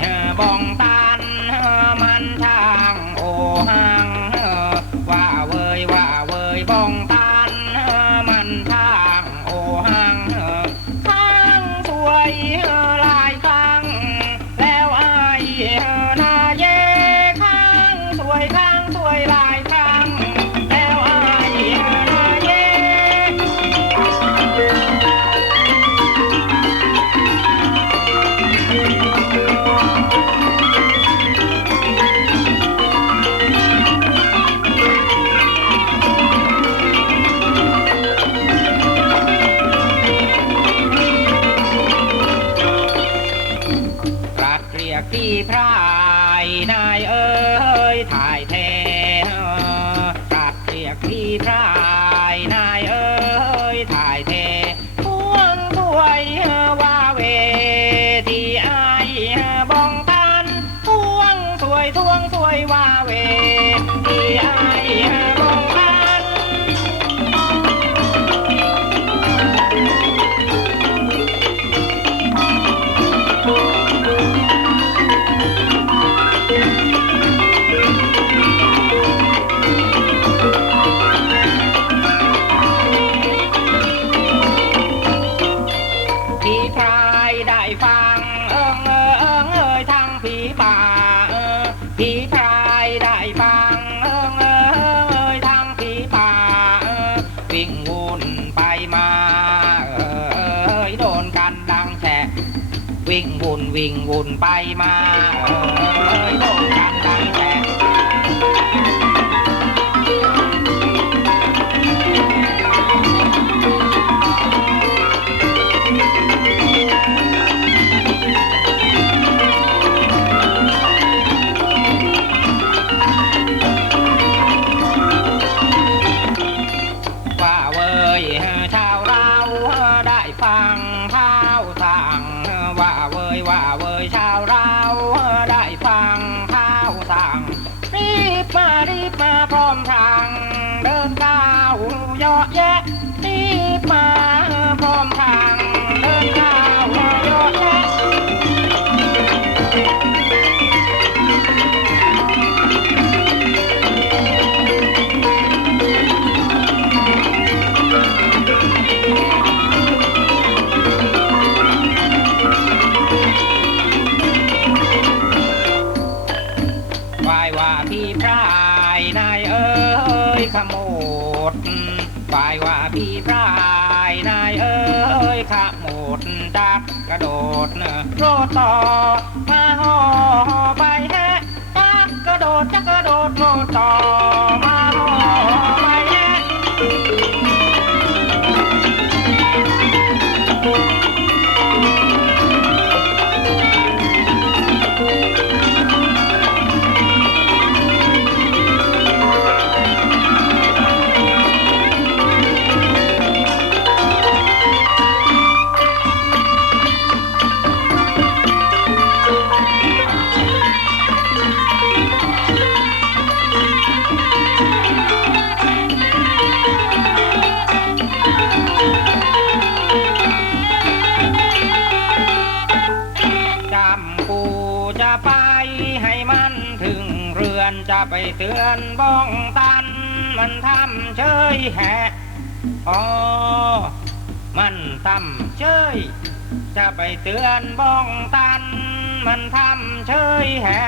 Hờ, 哒一扎。 วิ่งวนวิ่งวนไปมาเอ้ยโดนกัน จักกระโดดเนอะโรต่อมาห่อไปแฮะจักกระโดดจักกระโดดโรต่อ อนจะไปเตือนบ้องตัน มันทำเชยแหะอ๋อมันทำเชยจะไปเตือนบ้องตัน มันทำเชยแหะ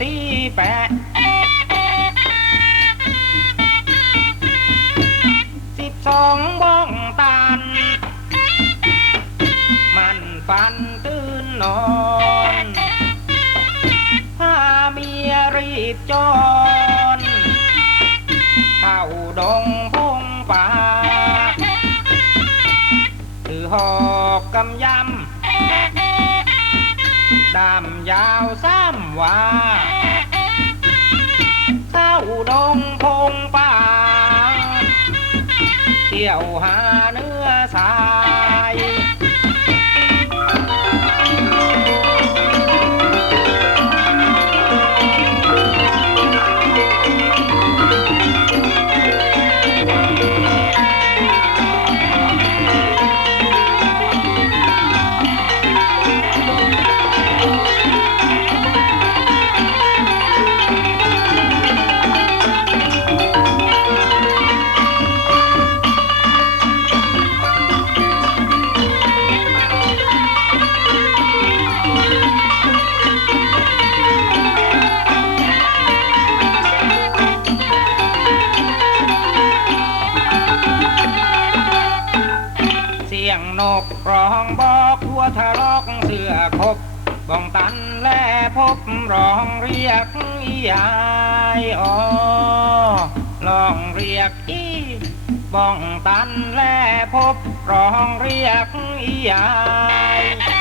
ตีแปะสิบสองบ้องตัน มันฟันตื่นนอนพาเมียรีบจอนเข้าดงพงป่าถือหอกกำยำดำยาวซ้ำวา เที่ เสียงนกร้องบอกหัวทะลอกเสือคบบ้องตันแลพบร้องเรียกอียายอ๋อลองเรียกอีบ้องตันแลพบร้องเรียกอียาย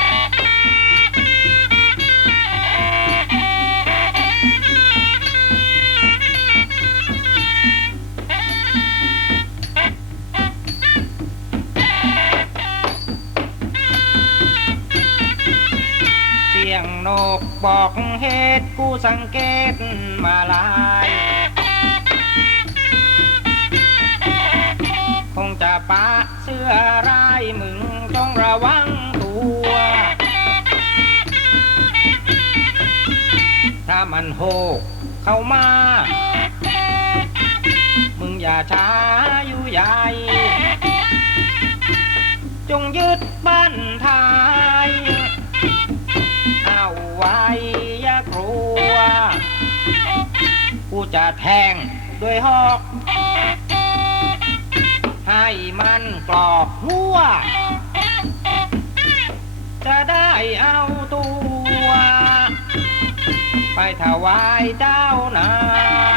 นกบอกเหตุกูสังเกตมาลาย คงจะปะเสื้อร้ายมึงจงระวังตัว ถ้ามันโหกเข้ามา มึงอย่าช้าอยู่ใหญ่ จงยึดบ้านไทยาไว้อย่ากลัว กูจะแทงด้วยหอก ให้มันกรอกหัว จะได้เอาตัว ไปถวายเจ้านาย